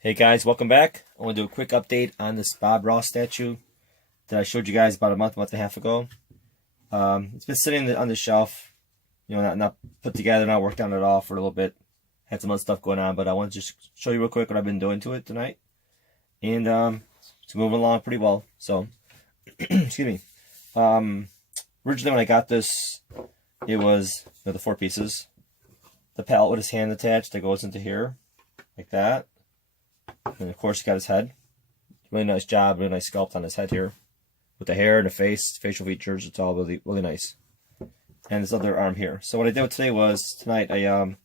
Hey guys, welcome back. I want to do a quick update on this Bob Ross statue that I showed you guys about a month and a half ago. It's been sitting on the shelf, not put together, not worked on it all for a little bit. Had some other stuff going on, but I want to just show you real quick what I've been doing to it tonight. And it's moving along pretty well. So, excuse me. Originally when I got this, it was the 4 pieces. The pallet with his hand attached that goes into here, like that. And of course, he got his head. Really nice job, really nice sculpt on his head here. With the hair and the face, facial features, it's all really, really nice. And this other arm here. So what I did today was, tonight, I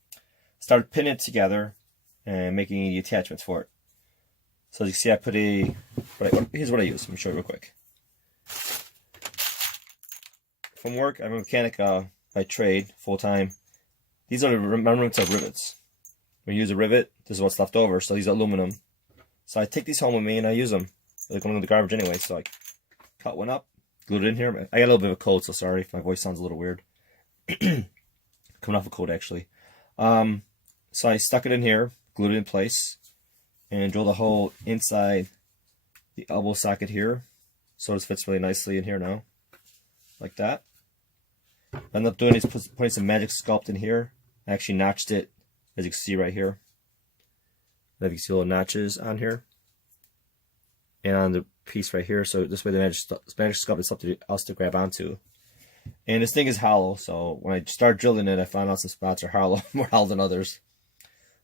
started pinning it together and making the attachments for it. So as you see, I put here's what I use. Let me show you real quick. From work, I'm a mechanic by trade, full-time. These are the remnants of rivets. When you use a rivet, this is what's left over, so these are aluminum. So I take these home with me and I use them. They're going in the garbage anyway, so I cut one up, glued it in here. I got a little bit of a cold, so sorry if my voice sounds a little weird. Coming off a cold, actually. So I stuck it in here, glued it in place, and drilled a hole inside the elbow socket here. So this fits really nicely in here now, like that. What I ended up doing is putting some Magic Sculpt in here. I actually notched it, as you can see right here. You can see little notches on here and on the piece right here, so this way the Magic Sculpt is something else to grab onto. And this thing is hollow, so when I started drilling it, I found out some spots are hollow, more hollow than others.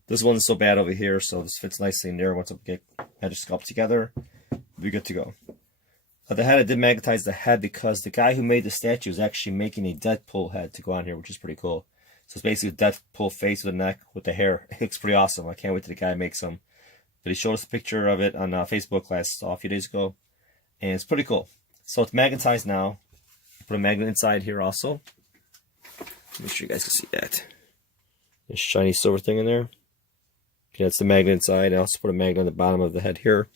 This one's so bad over here, so this fits nicely in there. Once I get Magic Sculpt together, we'll be good to go. The head, I did magnetize the head because the guy who made the statue is actually making a Deadpool head to go on here, which is pretty cool. So it's basically a Deadpool face with a neck with the hair. It looks pretty awesome. I can't wait till the guy makes them. But he showed us a picture of it on Facebook a few days ago. And it's pretty cool. So it's magnetized now. Put a magnet inside here also. Make sure you guys can see that. This shiny silver thing in there. Okay, that's the magnet inside. I also put a magnet on the bottom of the head here.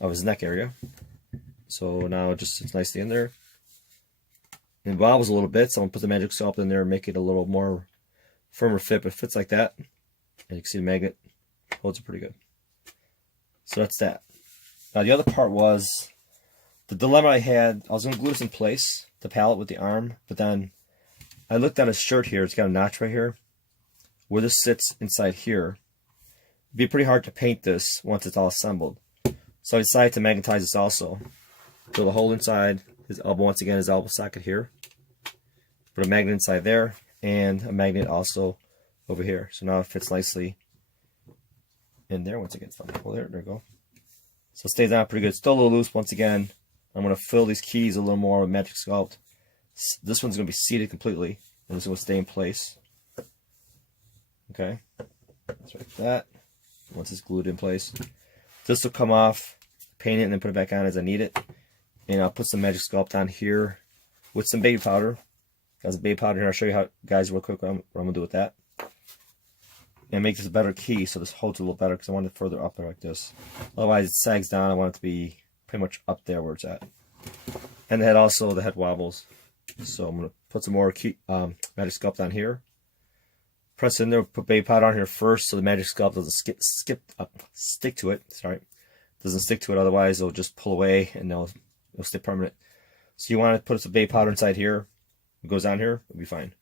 Of his neck area. So now it just sits nicely in there. It wobbles a little bit, so I'm going to put the Magic Sculpt in there and make it a little more firmer fit, but it fits like that. And you can see the magnet holds it pretty good. So that's that. Now the other part was the dilemma I had. I was going to glue this in place, the pallet with the arm, but then I looked at his shirt here. It's got a notch right here. Where this sits inside here, it'd be pretty hard to paint this once it's all assembled. So I decided to magnetize this also. Drill a hole inside his elbow, once again, his elbow socket here. Put a magnet inside there, and a magnet also over here. So now it fits nicely in there. Once again, it's not there. There we go. So it stays on pretty good. It's still a little loose. Once again, I'm going to fill these keys a little more with Magic Sculpt. This one's going to be seated completely, and this is going to stay in place. Okay, just like that. Once it's glued in place, this will come off, paint it, and then put it back on as I need it. And I'll put some Magic Sculpt on here with some baby powder. Got some baby powder here. I'll show you how, guys, real quick what I'm going to do with that. And make this a better key so this holds a little better because I want it further up there like this. Otherwise it sags down. I want it to be pretty much up there where it's at. And the head wobbles. So I'm going to put some more Magic Sculpt on here. Press in there, put baby powder on here first so the Magic Sculpt doesn't stick to it. Sorry. Doesn't stick to it, otherwise it'll just pull away and it'll stay permanent. So you want to put some baby powder inside here. It goes on here, it'll be fine.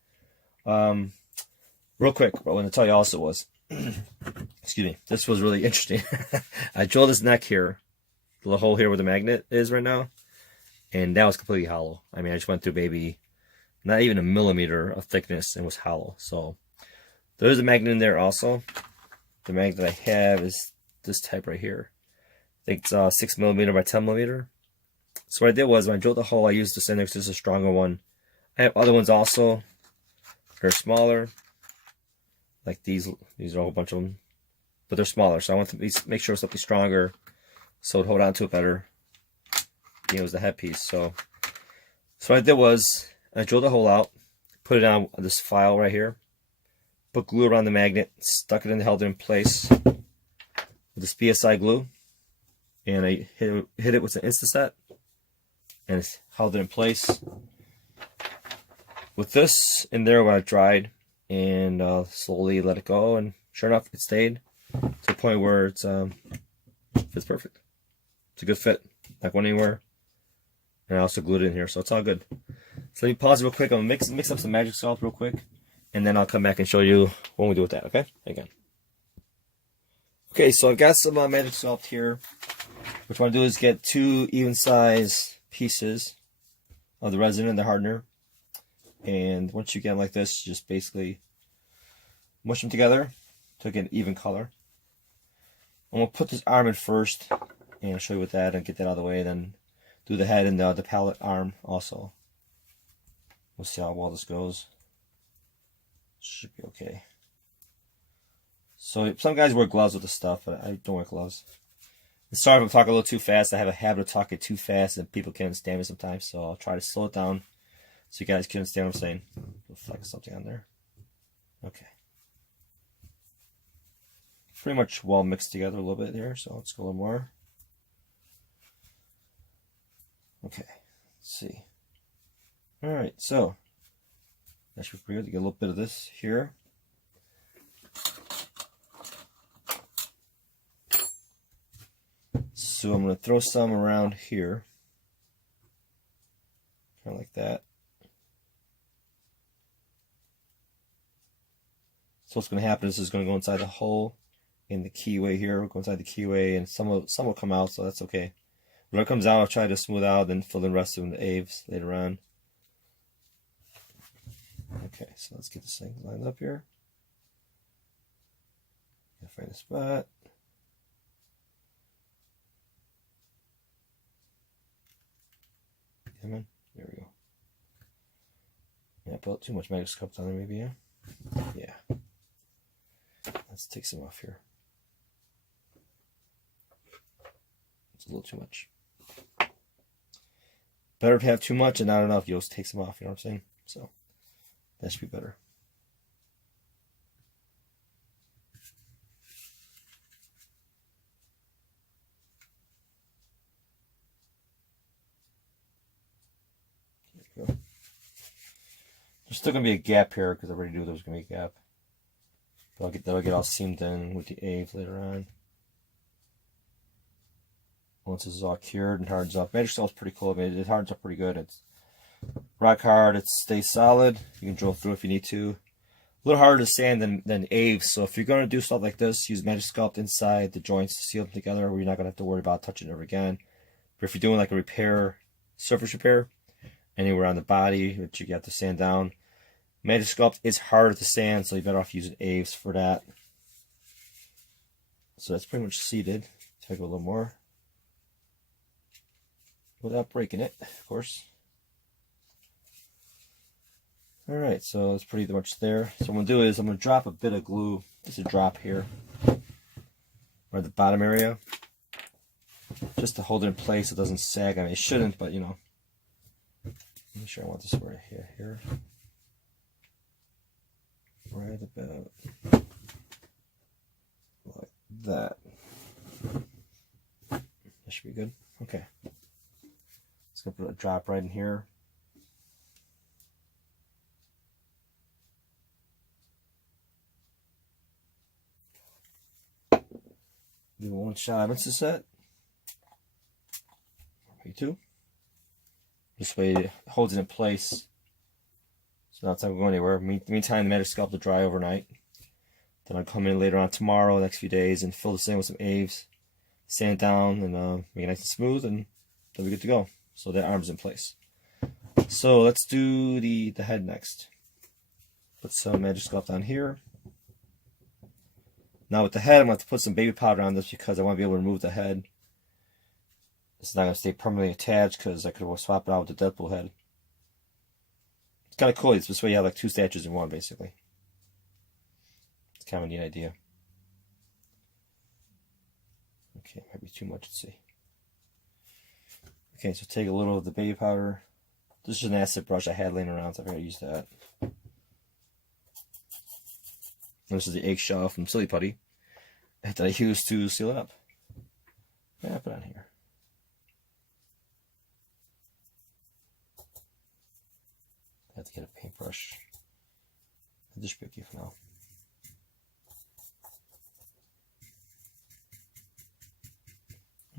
Real quick, what I want to tell you also was, excuse me, this was really interesting. I drilled this neck here, the little hole here where the magnet is right now, and that was completely hollow. I mean, I just went through maybe not even a millimeter of thickness and was hollow. So there's a magnet in there also. The magnet that I have is this type right here. I think it's 6mm by 10mm. So what I did was when I drilled the hole, I used this index. This is a stronger one. I have other ones also. They're smaller. Like these are a whole bunch of them. But they're smaller, so I want to make sure it's something stronger so it hold on to it better. It was the headpiece. So what I did was I drilled the hole out, put it on this file right here, put glue around the magnet, stuck it in, held it in place with this PSI glue. And I hit it with an Instaset and it's held it in place. With this in there when I dried and slowly let it go, and sure enough it stayed. to a point where it's fits perfect. It's a good fit. Not going anywhere. And I also glued it in here, so it's all good. So let me pause real quick. I'm gonna mix up some Magic Sculpt real quick, and then I'll come back and show you what we do with that. Okay? Again. Okay, so I've got some Magic Sculpt here. What you want to do is get 2 even size pieces of the resin and the hardener, and once you get them like this, just basically mush them together to get an even color. I'm gonna put this arm in first, and I'll show you with that and get that out of the way. Then do the head and the palette arm also. We'll see how well this goes. Should be okay. So some guys wear gloves with this stuff, but I don't wear gloves. And sorry if I'm talking a little too fast. I have a habit of talking too fast, and people can't understand me sometimes. So I'll try to slow it down so you guys can understand what I'm saying. We'll flex something on there. Okay. Pretty much well mixed together a little bit there. So let's go a little more. Okay. Let's see. All right. So that should be pretty good to get a little bit of this here. So I'm going to throw some around here, kind of like that. So what's going to happen is this is going to go inside the hole in the keyway here. We'll go inside the keyway, and some will come out, so that's okay. When it comes out, I'll try to smooth out and fill the rest of them the Aves later on. Okay, so let's get this thing lined up here. Gotta find a spot. Come on, there we go. Yeah, put too much Magic Sculpt on there, maybe. Yeah. Let's take some off here. It's a little too much. Better to have too much and not enough. You'll just take some off. You know what I'm saying? So that should be better. There we go. There's still gonna be a gap here because I already knew there was gonna be a gap. But that'll get all seamed in with the Aves later on. Once this is all cured and hardens up. Magic Sculpt is pretty cool. I mean, it hardens up pretty good. It's rock hard. It stays solid. You can drill through if you need to. A little harder to sand than Aves. So if you're going to do stuff like this, use Magic Sculpt inside the joints to seal them together, where you're not going to have to worry about touching it ever again. But if you're doing like a repair, surface repair, anywhere on the body, which you have to sand down, Magic Sculpt is harder to sand, so you're better off using Aves for that. So that's pretty much seated. Take a little more. Without breaking it, of course. Alright, so it's pretty much there. So what I'm going to do is I'm going to drop a bit of glue, just a drop here, or the bottom area, just to hold it in place so it doesn't sag. I mean, it shouldn't, but you know. Make sure I want this right here. Right about like that. That should be good. Okay. Just gonna put a drop right in here. Do one shot once it's set. Maybe two. This way it holds it in place. So now it's not going anywhere. Meantime, the Magic Sculpt will dry overnight. Then I'll come in later on tomorrow, next few days, and fill this in with some Aves, sand it down, and make it nice and smooth, and then we're good to go. So that arm's in place. So let's do the head next. Put some Magic Sculpt on here. Now with the head, I'm going to have to put some baby powder on this because I want to be able to remove the head. It's not going to stay permanently attached because I could swap it out with the Deadpool head. It's kind of cool. It's this way you have like two statues in one, basically. It's kind of a neat idea. Okay, might be too much. Let's see. Okay, so take a little of the baby powder. This is an acid brush I had laying around, so I forgot to use that. This is the eggshell from Silly Putty that I used to seal it up. Yeah, put it on here. I have to get a paintbrush. This should be okay for now.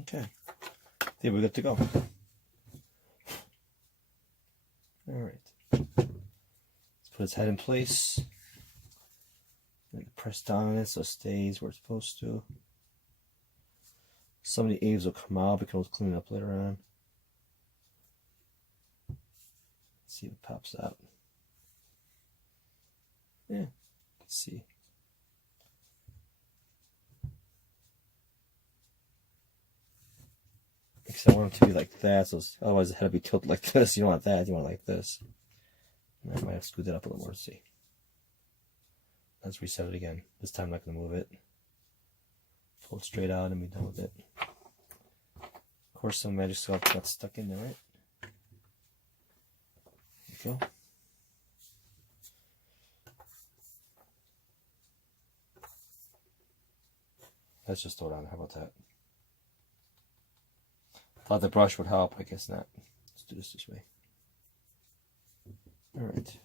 Okay, I think we're good to go. Alright, let's put its head in place. Press down on it so it stays where it's supposed to. Some of the eaves will come out, but we can always clean it up later on. Let's see if it pops out. Yeah, let's see. Because I want it to be like that, so otherwise the head will be tilted like this. You don't want that, you want it like this. And I might have to scoot that up a little more to see. Let's reset it again. This time I'm not going to move it. Pull it straight out and be done with it. Of course, some magic sculpt got stuck in there, right? There you go. Let's just throw it on. How about that? Thought the brush would help. I guess not. Let's do this way. All right.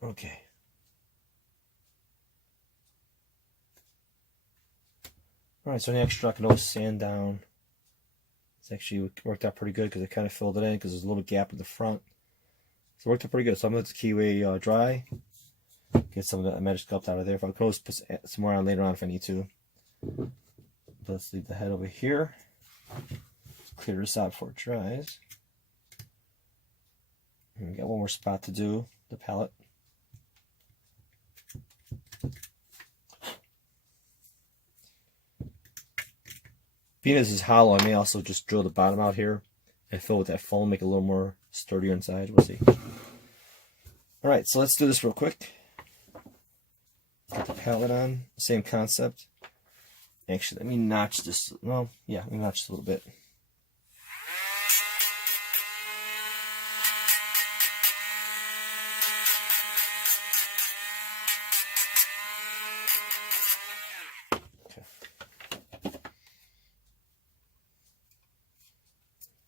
Okay. Alright, so the extra I can always sand down. It's actually worked out pretty good because it kind of filled it in because there's a little gap in the front. So it worked out pretty good. So I'm going to let the Kiwi dry. Get some of the magic sculpt out of there. If I can always put some more on later on if I need to. But let's leave the head over here. Let's clear this out before it dries. And we got one more spot to do, the palette. Venus is hollow. I may also just drill the bottom out here and fill with that foam, make it a little more sturdier inside. We'll see. Alright, so let's do this real quick. Put the palette on, same concept. Actually, let me notch this. Well, yeah, let me notch this a little bit.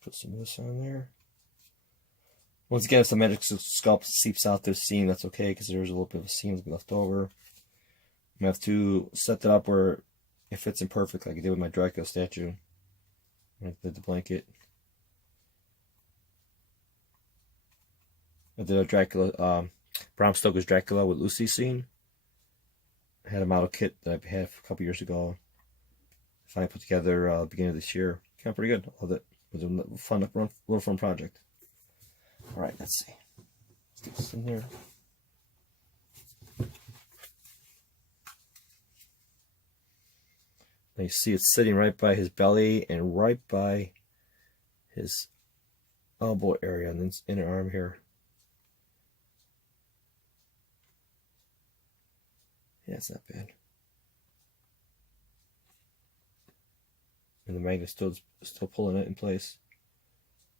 Put some of this on there. Once again, if the magic sculpt seeps out this seam, that's okay, because there's a little bit of a seam that's left over. I have to set that up where it fits in perfect, like I did with my Dracula statue. I did the blanket. I did a Dracula, Bram Stoker's Dracula with Lucy scene. I had a model kit that I had a couple years ago. Finally put together beginning of this year. Came out pretty good. Loved it. It was a little fun project. All right, let's see. Let's get this in there. Now you see it's sitting right by his belly and right by his elbow area and then inner arm here. Yeah, it's not bad. And the magnet's still pulling it in place.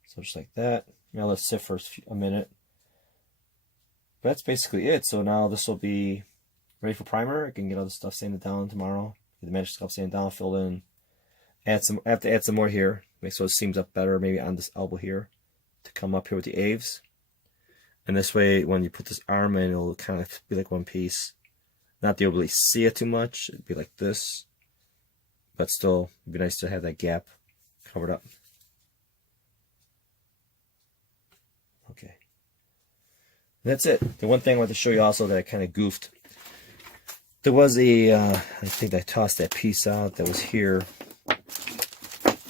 So just like that. Now let's sit for a minute. But that's basically it. So now this will be ready for primer. I can get all this stuff sanded down tomorrow. Get the magic sculpt sanded down, filled in. I have to add some more here. Make so it seams up better, maybe on this elbow here, to come up here with the eaves. And this way, when you put this arm in, it'll kind of be like one piece. Not that you'll really see it too much. It'd be like this. But still, it'd be nice to have that gap covered up. Okay. And that's it. The one thing I want to show you also that I kind of goofed. There was a, I think I tossed that piece out that was here.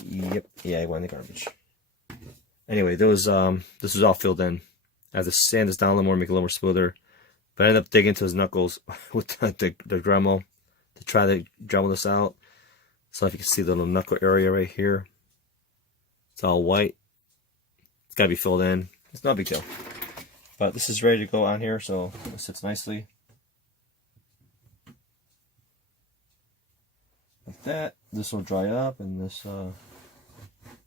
Yep, yeah, I went in the garbage. Anyway, there was, this was all filled in. I have to sand this down a little more, make it a little more smoother. But I ended up digging into his knuckles with the Dremel to try to Dremel this out. So if you can see the little knuckle area right here, it's all white. It's got to be filled in. It's not a big deal. But this is ready to go on here, so it sits nicely. Like that. This will dry up, and this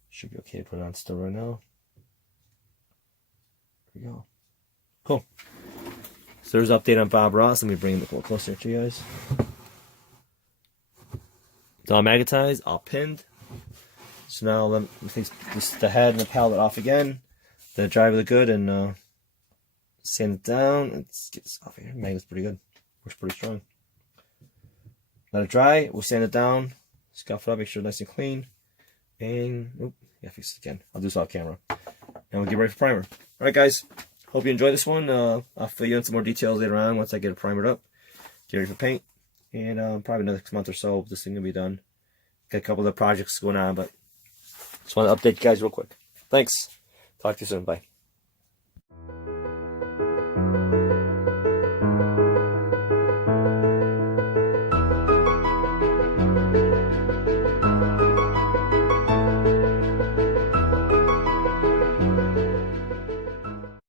should be okay to put it on still right now. There we go. Cool. So there's an update on Bob Ross. Let me bring it a little closer to you guys. It's all magnetized, all pinned. So now let me take the head and the palette off again. Then dry really good and sand it down. Let's get this off here. Magnet's pretty good. Works pretty strong. Let it dry. We'll sand it down. Scuff it up. Make sure it's nice and clean. And, oop, yeah, fix it again. I'll do this off camera. And we'll get ready for primer. Alright, guys. Hope you enjoyed this one. I'll fill you in some more details later on once I get it primered up. Get ready for paint. And probably another 6 months or so, this thing will be done. Got a couple of projects going on, but just want to update you guys real quick. Thanks. Talk to you soon. Bye.